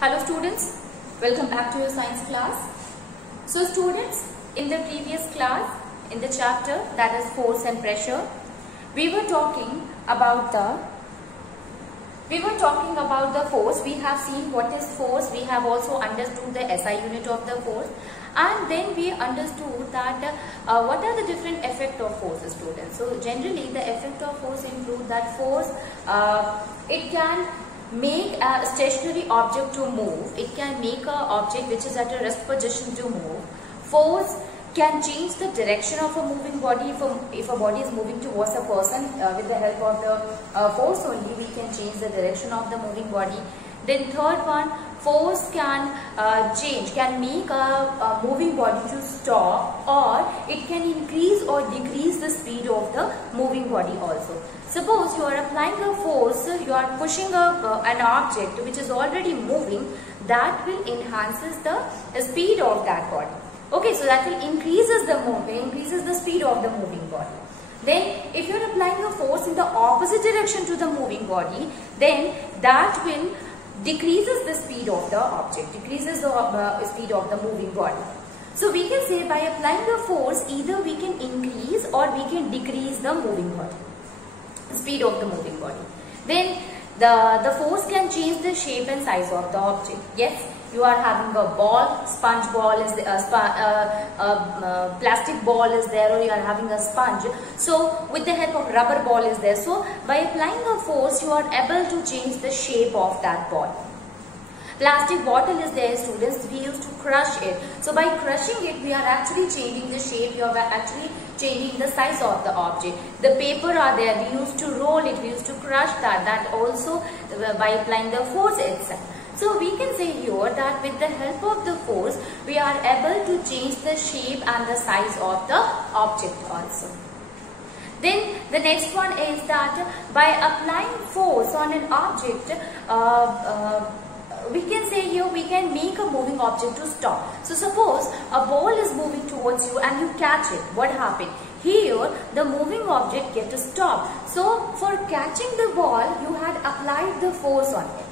Hello students, welcome back to your science class. So students, in the previous class, in the chapter that is force and pressure, we were talking about the force. We have seen what is force. We have also understood the SI unit of the force, and then we understood that what are the different effects of force, students. So generally the effect of force include that force, it can make a stationary object to move. It can make an object which is at a rest position to move. Force can change the direction of a moving body. If a body is moving towards a person, with the help of the force only we can change the direction of the moving body. Then third one, force can make a moving body to stop, or it can increase or decrease the speed of the moving body also. Suppose you are applying a force, you are pushing an object which is already moving, that will enhances the speed of that body. Okay, so that will increases the speed of the moving body. Then if you are applying a force in the opposite direction to the moving body, then that will decreases the speed of the object, decreases the speed of the moving body. So we can say by applying the force, either we can increase or we can decrease the moving body, speed of the moving body. Then the force can change the shape and size of the object. Yes, you are having a ball, sponge ball is plastic ball is there, or you are having a sponge. So with the help of rubber ball is there. So by applying a force, you are able to change the shape of that ball. Plastic bottle is there, students, we used to crush it. So by crushing it, we are actually changing the shape, you are actually changing the size of the object. The paper are there, we used to roll it, we used to crush that also by applying the force itself. So we can say here that with the help of the force, we are able to change the shape and the size of the object also. Then the next one is that by applying force on an object, we can say here we can make a moving object to stop. So suppose a ball is moving towards you and you catch it. What happened? Here the moving object gets to stop. So for catching the ball, you had applied the force on it.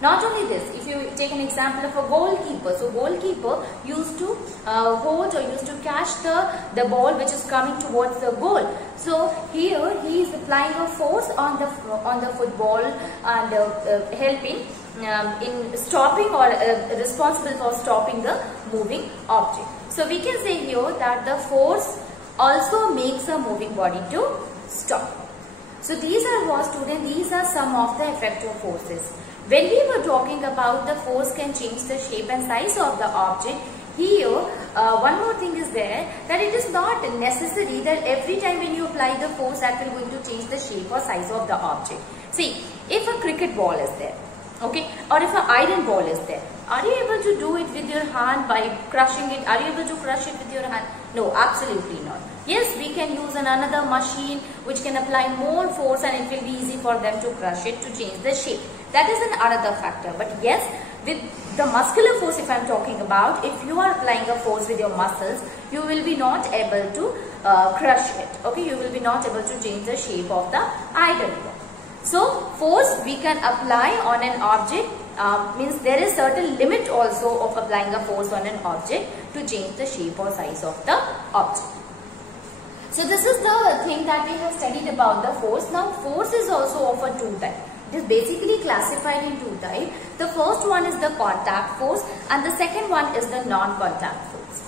Not only this, if you take an example of a goalkeeper, so goalkeeper used to hold or used to catch the ball which is coming towards the goal. So here he is applying a force on the football and helping in stopping or responsible for stopping the moving object. So we can say here that the force also makes a moving body to stop. So these are some of the effective forces. When we were talking about the force can change the shape and size of the object, here one more thing is there, that it is not necessary that every time when you apply the force that will going to change the shape or size of the object. See, if a cricket ball is there, okay, or if an iron ball is there, are you able to do it with your hand by crushing it? Are you able to crush it with your hand? No, absolutely not. Yes, we can use another machine which can apply more force and it will be easy for them to crush it to change the shape. That is another factor. But yes, with the muscular force if I am talking about, if you are applying a force with your muscles, you will be not able to crush it. Okay, you will be not able to change the shape of the iron ball. So force we can apply on an object, means there is certain limit also of applying a force on an object to change the shape or size of the object. So this is the thing that we have studied about the force. Now force is also of a two types. It is basically classified in two types. The first one is the contact force and the second one is the non-contact force.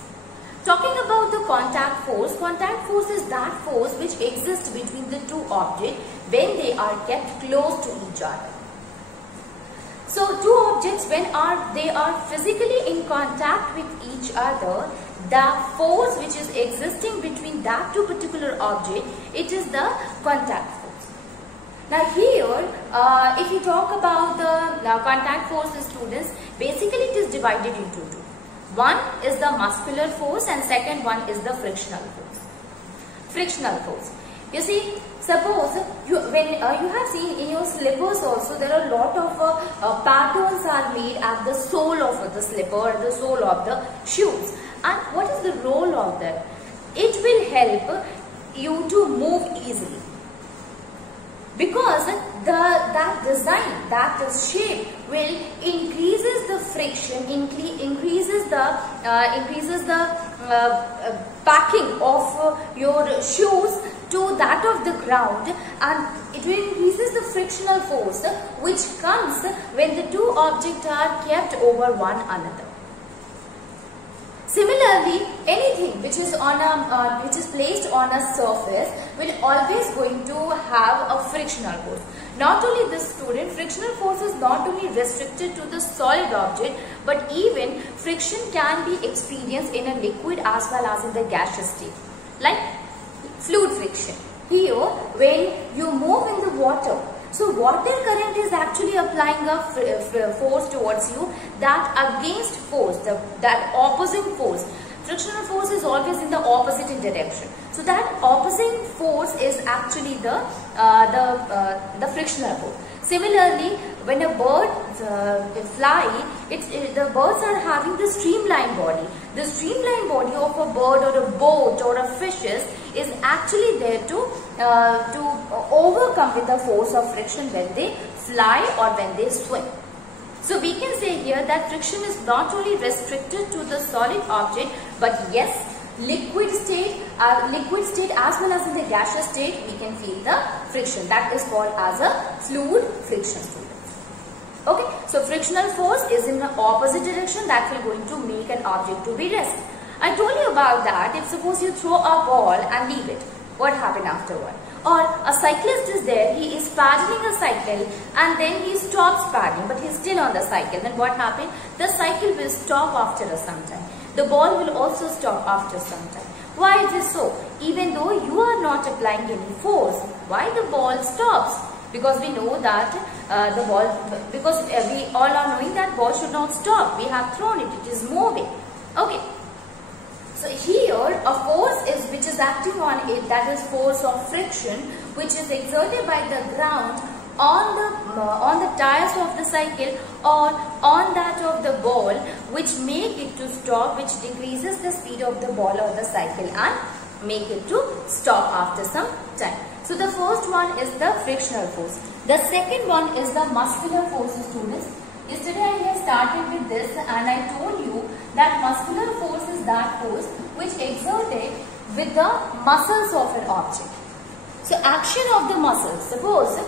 Talking about the contact force is that force which exists between the two objects when they are kept close to each other. So two objects when they are physically in contact with each other, the force which is existing between that two particular object, it is the contact force. Now here, if you talk about the contact force, students, basically it is divided into two. One is the muscular force and second one is the frictional force. Frictional force. You see, suppose when you have seen in your slippers also, there are a lot of patterns are made at the sole of the slipper or the sole of the shoes. And what is the role of that? It will help you to move easily. Because that design, that shape will increases the friction increases the packing of your shoes to that of the ground, and it will increases the frictional force which comes when the two objects are kept over one another. Similarly, anything which is placed on a surface will always going to have a frictional force. Not only this, student, frictional force is not only restricted to the solid object, but even friction can be experienced in a liquid as well as in the gaseous state, like fluid friction. Here, when you move in the water, so water current is actually applying a force towards you, that against force, that opposing force. Frictional force is always in the opposite direction. So that opposing force is actually the frictional force. Similarly, when a bird fly, the birds are having the streamlined body. The streamlined body of a bird or a boat or a fishes is actually there to overcome with the force of friction when they fly or when they swim. So we can say here that friction is not only restricted to the solid object, but yes, liquid state as well as in the gaseous state we can feel the friction. That is called as a fluid friction, students. Okay, so frictional force is in the opposite direction, that will going to make an object to be rest. I told you about that. If suppose you throw a ball and leave it, what happened afterward? Or a cyclist is there, he is paddling a cycle and then he stops paddling, but he is still on the cycle. Then what happened? The cycle will stop after some time. The ball will also stop after some time. Why is it so? Even though you are not applying any force, why the ball stops? Because we know that we all are knowing that ball should not stop. We have thrown it, it is moving. Okay. So here a force which is acting on it, that is force of friction, which is exerted by the ground on the tires of the cycle or on that of the ball, which make it to stop, which decreases the speed of the ball or the cycle and make it to stop after some time. So the first one is the frictional force. The second one is the muscular force, students. Yesterday I have started with this and I told you that muscular force is that force which exerted with the muscles of an object. So action of the muscles. Suppose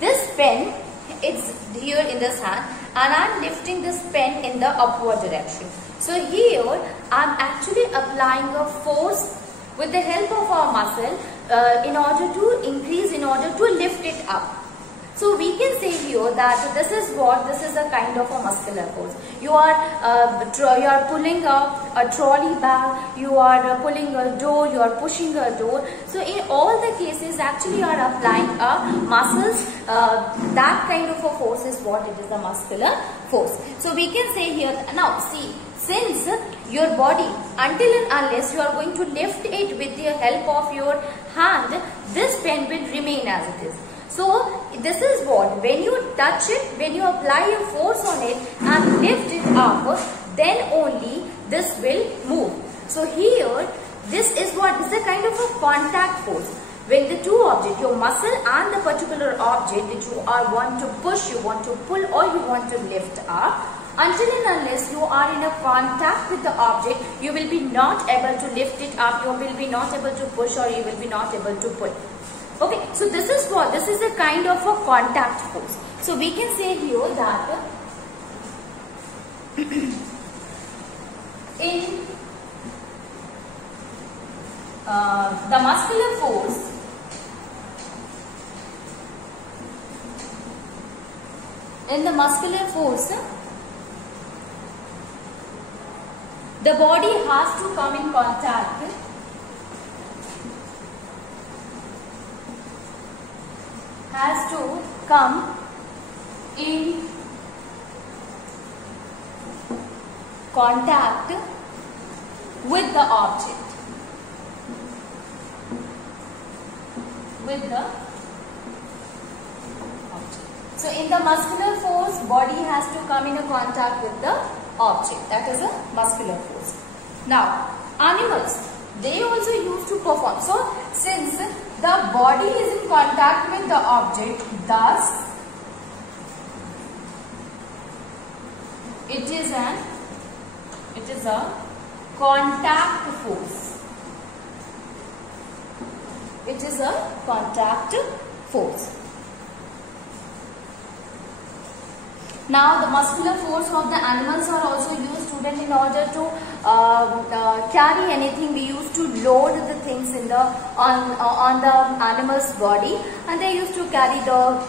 this pen is here in this hand and I am lifting this pen in the upward direction. So here I am actually applying a force with the help of our muscle in order to lift it up. So we can say here that this is a kind of a muscular force. You are pulling up a trolley bag, you are pulling a door, you are pushing a door. So in all the cases actually you are applying a muscles, that kind of a force is what it is, a muscular force. So we can say here, now see, since your body, until and unless you are going to lift it with the help of your hand, this pen will remain as it is. So this is what, when you touch it, when you apply a force on it and lift it up, then only this will move. So here, this is what is a kind of a contact force. When the two objects, your muscle and the particular object which you want to push, you want to pull or you want to lift up, until and unless you are in a contact with the object, you will be not able to lift it up, you will be not able to push or you will be not able to pull. Okay, so this is what, this is a kind of a contact force. So we can say here that in the muscular force, the body has to come in contact with the object. So in the muscular force, body has to come in a contact with the object. That is a muscular force. Now, animals, they also used to perform. So since the body is in contact with the object, thus It is a contact force. It is a contact force. Now the muscular force of the animals are also used, student, in order to carry anything. We used to load the things in the on the animal's body, and they used to carry the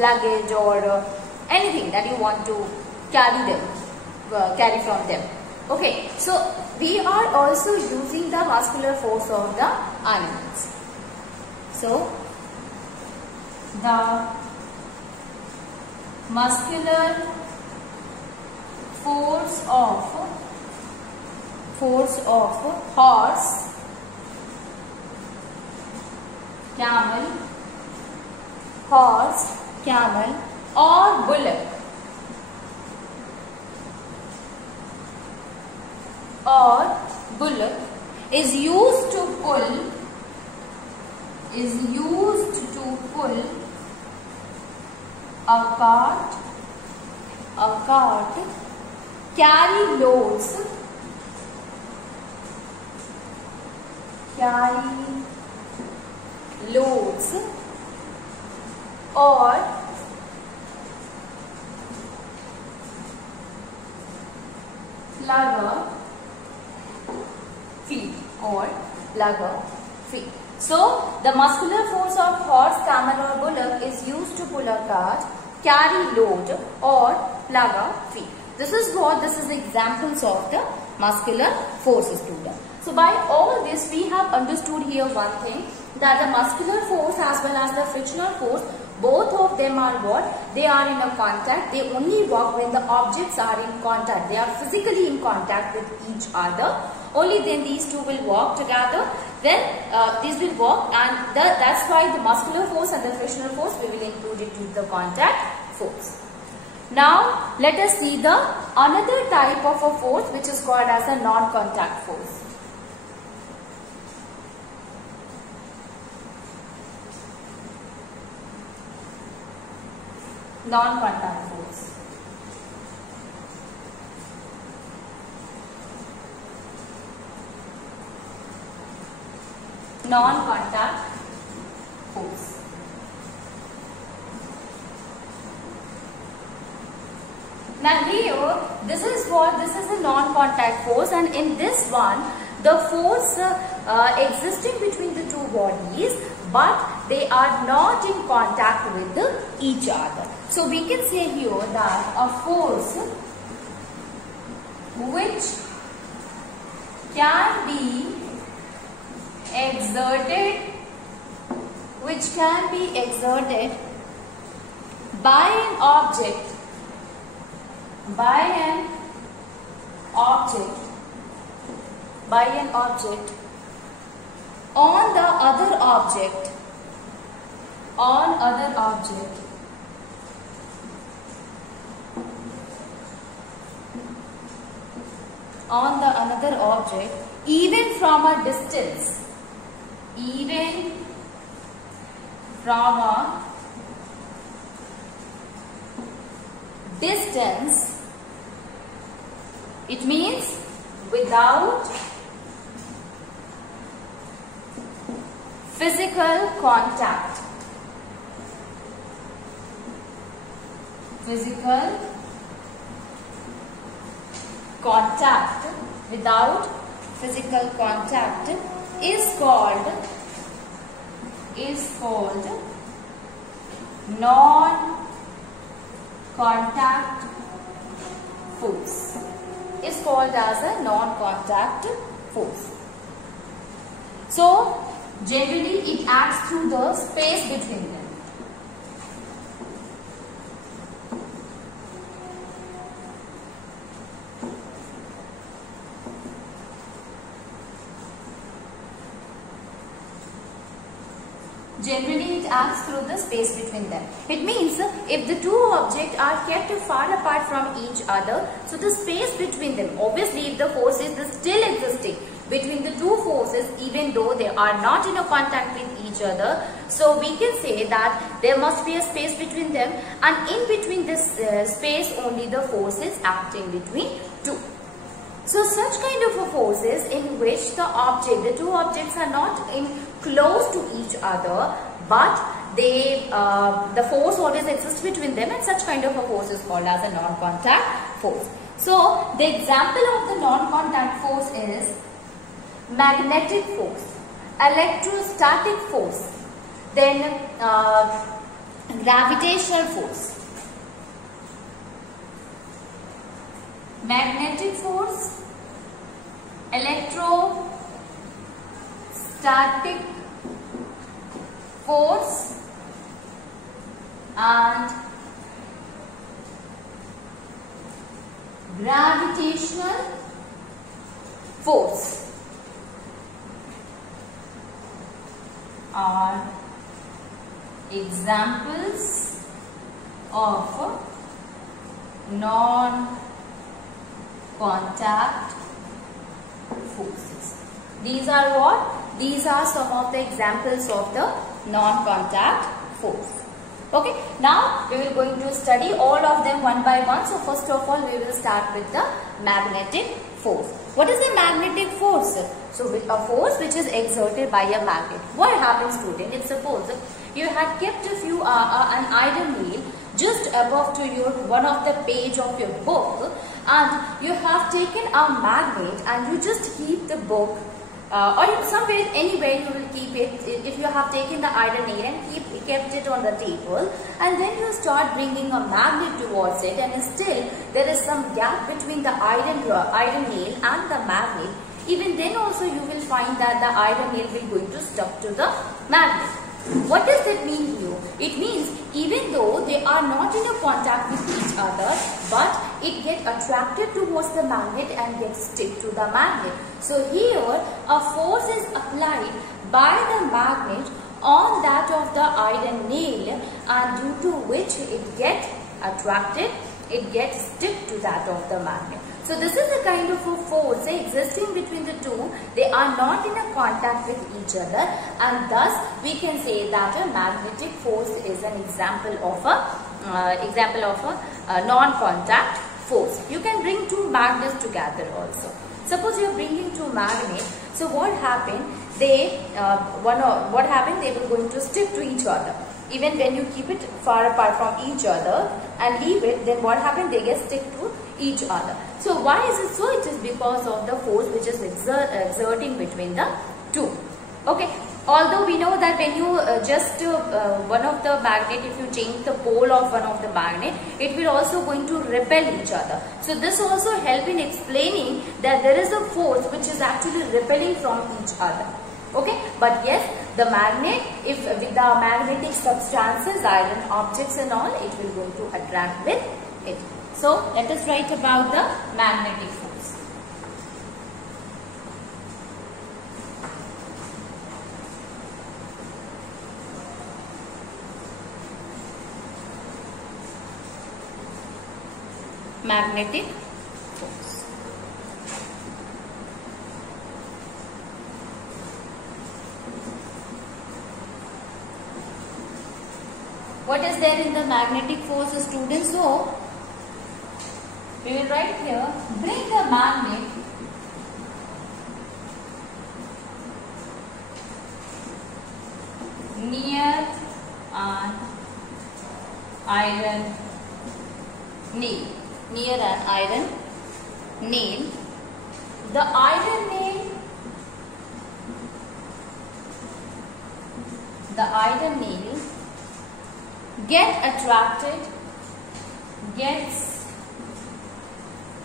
luggage or anything that you want to carry from them. Okay, so we are also using the muscular force of the animals. So the muscular force of horse, camel, or bullock is used to pull a cart, carry loads, or lugger feet. So the muscular force of horse, camel or bullock is used to pull a cart, carry load or lugger feet. This is examples of the muscular forces, student. So by all this we have understood here one thing, that the muscular force as well as the frictional force, both of them are what? They are in a contact. They only work when the objects are in contact. They are physically in contact with each other. Only then these two will work together. Then these will work, and that's why the muscular force and the frictional force we will include it in the contact force. Now let us see the another type of a force which is called as a non-contact force. Non-contact force. Non-contact force. Now here, this is a non-contact force, and in this one, the force existing between the two bodies, but they are not in contact with each other. So we can say here that a force which can be exerted by an object on the other object even from a distance, it means without physical contact. Without physical contact is called non-contact force. Is called as a non-contact force. So generally it acts through the space between them. Generally, it acts through the space between them. It means if the two objects are kept far apart from each other, so the space between them, obviously if the force is still existing between the two forces, even though they are not in a contact with each other, so we can say that there must be a space between them, and in between this space only the force is acting between two. So such kind of a forces in which the two objects are not in close to each other, but they the force always exists between them, and such kind of a force is called as a non-contact force. So the example of the non-contact force is magnetic force, electrostatic force, then gravitational force. Magnetic force, electrostatic force, and gravitational force are examples of non-contact forces. These are what? These are some of the examples of the non-contact force. Okay, now we will going to study all of them one by one. So first of all, we will start with the magnetic force. What is the magnetic force? So a force which is exerted by a magnet. What happens, student? It's suppose you had kept an iron nail just above to your one of the page of your book, and you have taken a magnet and you just keep the book or somewhere, anywhere you will keep it. If you have taken the iron nail and kept it on the table, and then you start bringing a magnet towards it, and still there is some gap between the iron nail and the magnet, even then also you will find that the iron nail will going to stuck to the magnet. What does that mean here? It means even though they are not in a contact with each other, but it gets attracted towards the magnet and gets stick to the magnet. So here a force is applied by the magnet on that of the iron nail, and due to which it gets attracted, it gets stick to that of the magnet. So this is the kind of a force existing between the two. They are not in a contact with each other, and thus we can say that a magnetic force is an example of a non-contact force. You can bring two magnets together also. Suppose you are bringing two magnets. So what happened? They were going to stick to each other. Even when you keep it far apart from each other and leave it, then what happened? They get stick to each other. So why is it so? It is because of the force which is exerting between the two. Okay. Although we know that when you one of the magnet, if you change the pole of one of the magnet, it will also going to repel each other. So this also help in explaining that there is a force which is actually repelling from each other. Okay, but yes, the magnet, if with the magnetic substances, iron objects and all, it will going to attract with it. So let us write about the magnetic force. Magnetic force. What is there in the magnetic force, students? So we will write here, bring the magnet near an iron nail. Near an iron nail. The iron nail gets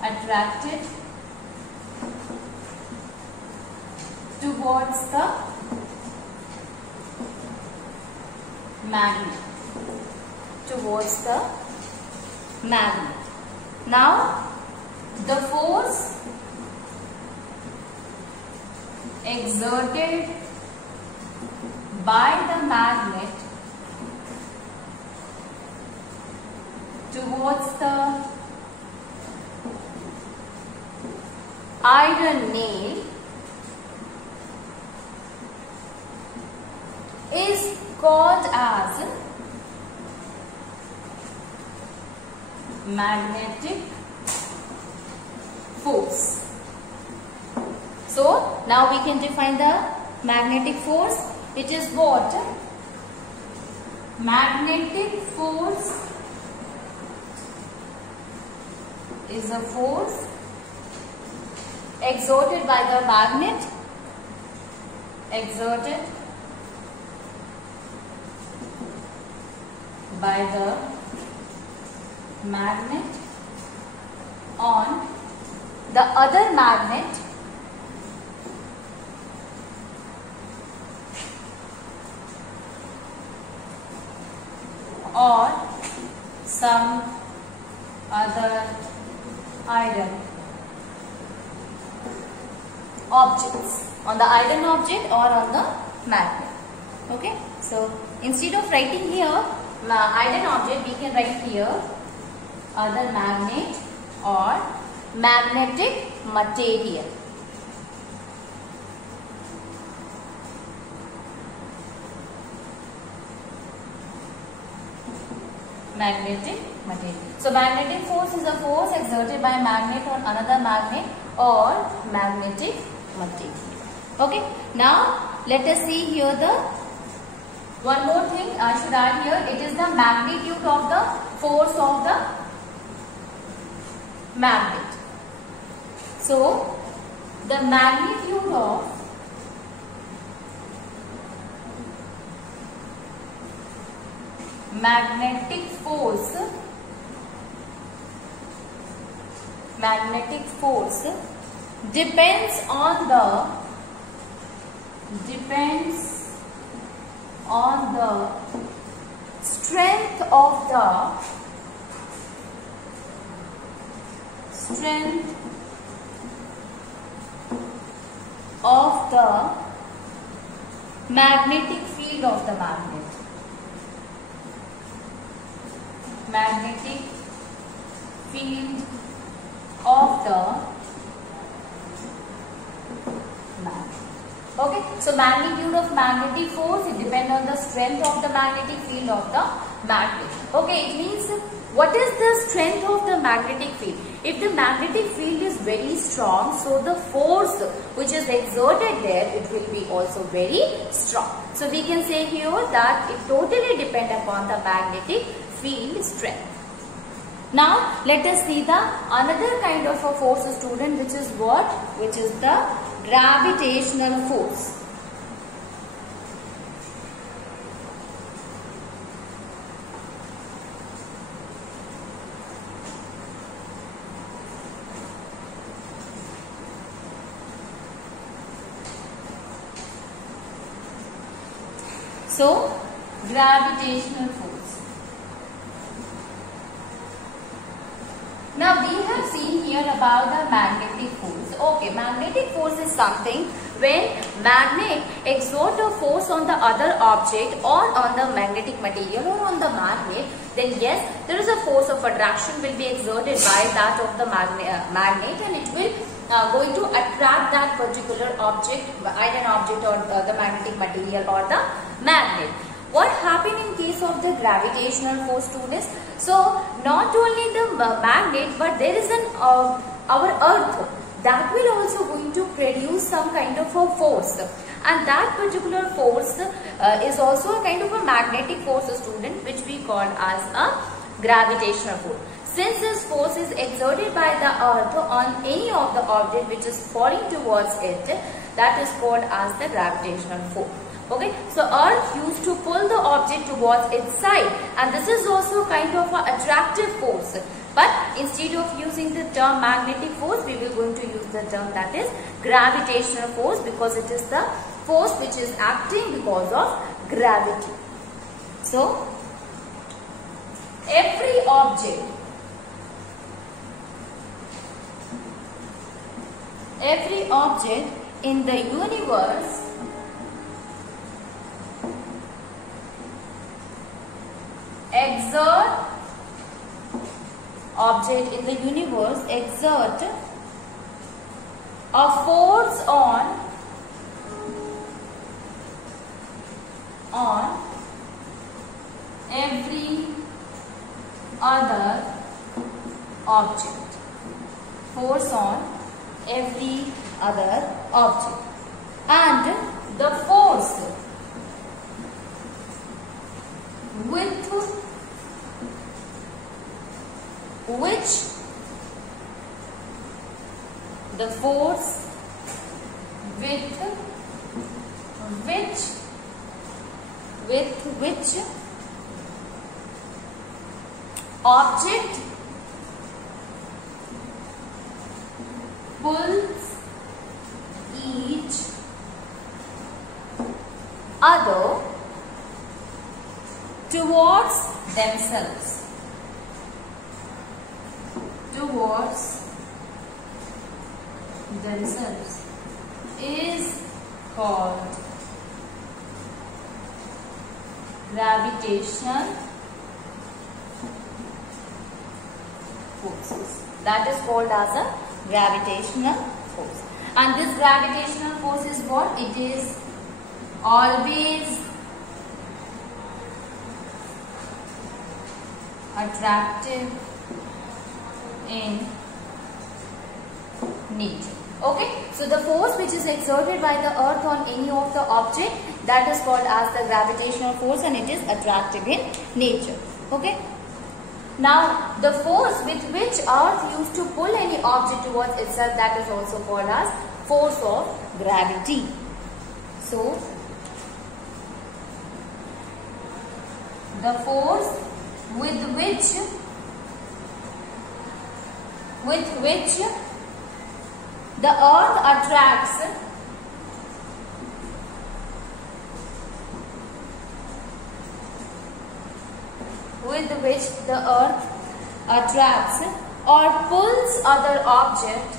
attracted towards the magnet. Now the force exerted by the magnet towards the iron nail is called as magnetic force. So now we can define the magnetic force. It is what? Magnetic force is a force exerted by the magnet, exerted by the magnet on the other magnet or some other iron objects, on the iron object or on the magnet. Okay, so instead of writing here iron object, we can write here other magnet or magnetic material. Magnetic material. So magnetic force is a force exerted by a magnet on another magnet or magnetic material. Okay. Now let us see here the one more thing I should add here. It is the magnitude of the force of the magnet. So the magnitude of magnetic force depends on the strength of the magnetic field of the magnet. Magnetic field of the magnet. Okay, so magnitude of magnetic force, it depends on the strength of the magnetic field of the magnet. Okay, it means what is the strength of the magnetic field? If the magnetic field is very strong, so the force which is exerted there, it will be also very strong. So we can say here that it totally depends upon the magnetic field strength. Now let us see the another kind of a force, student, which is what? Which is the gravitational force. So gravitational force. Now we have seen here about the magnetic force. Okay, magnetic force is something when magnet exert a force on the other object or on the magnetic material or on the magnet, then yes, there is a force of attraction will be exerted by that of the magnet, and it will going to attract that particular object, iron object or the magnetic material or the magnet. What happened in case of the gravitational force, students? So not only the magnet, but there is an our earth that will also going to produce some kind of a force, and that particular force is also a kind of a magnetic force, student, which we call as a gravitational force. Since this force is exerted by the earth on any of the object which is falling towards it, that is called as the gravitational force. Okay, so earth used to pull the object towards its side, and this is also kind of an attractive force. But instead of using the term magnetic force, we will going to use the term that is gravitational force, because it is the force which is acting because of gravity. So every object in the universe object in the universe exert a force on every other object. Force on every other object. And the force with which object pulls each other towards themselves. Is called gravitational forces. That is called as a gravitational force. And this gravitational force is what? It is always attractive in nature. Okay, so the force which is exerted by the earth on any of the object, that is called as the gravitational force, and it is attractive in nature. Okay. Now, the force with which earth used to pull any object towards itself, that is also called as force of gravity. So, the force with which the earth attracts or pulls other object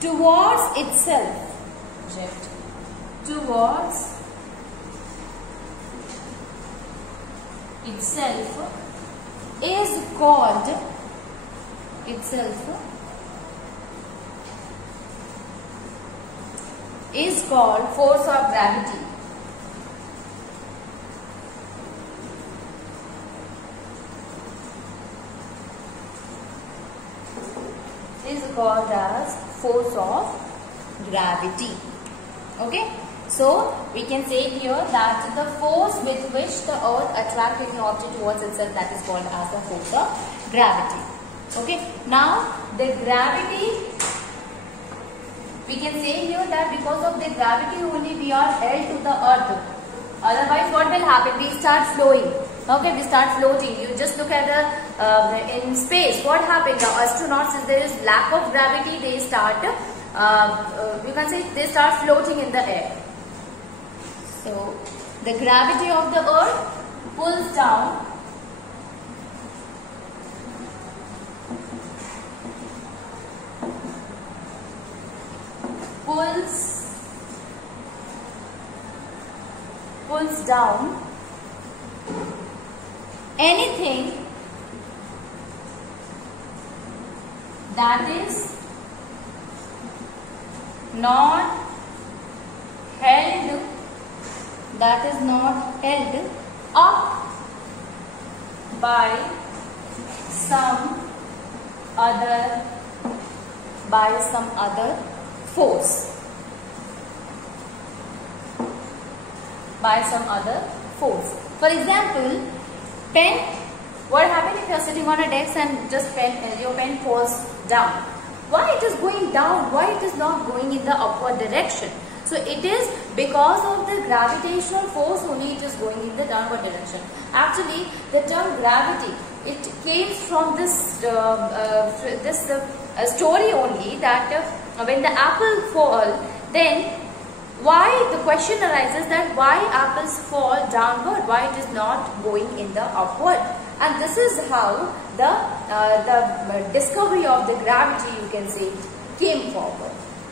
towards itself is called force of gravity. Is called as force of gravity. Okay, so we can say here that the force with which the earth attracts any object towards itself, that is called as the force of gravity. Okay, now the gravity, we can say here that because of the gravity only we are held to the earth. Otherwise what will happen? We start flowing. Okay, we start floating. You just look at in space. What happened? The astronauts, if there is lack of gravity, they start, you can say they start floating in the air. So, the gravity of the earth pulls down pulls down anything that is not held up by some other force. For example, pen. What happens if you are sitting on a desk and just your pen falls down? Why it is going down? Why it is not going in the upward direction? So it is because of the gravitational force only it is going in the downward direction. Actually, the term gravity, it came from this story only, that when the apple fall, then why the question arises that why apples fall downward, why it is not going in the upward. And this is how the discovery of the gravity, you can say, came forward.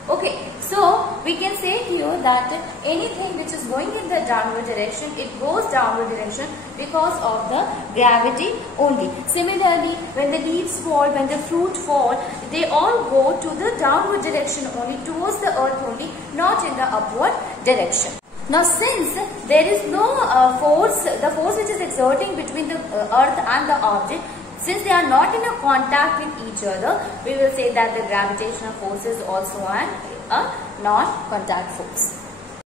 Okay, so we can say here that anything which is going in the downward direction, it goes downward direction because of the gravity only. Similarly, when the leaves fall, when the fruit fall, they all go to the downward direction only, towards the earth only, not in the upward direction. Now, since there is no force, the force which is exerting between the earth and the object, since they are not in a contact with each other, we will say that the gravitational force is also a non-contact force.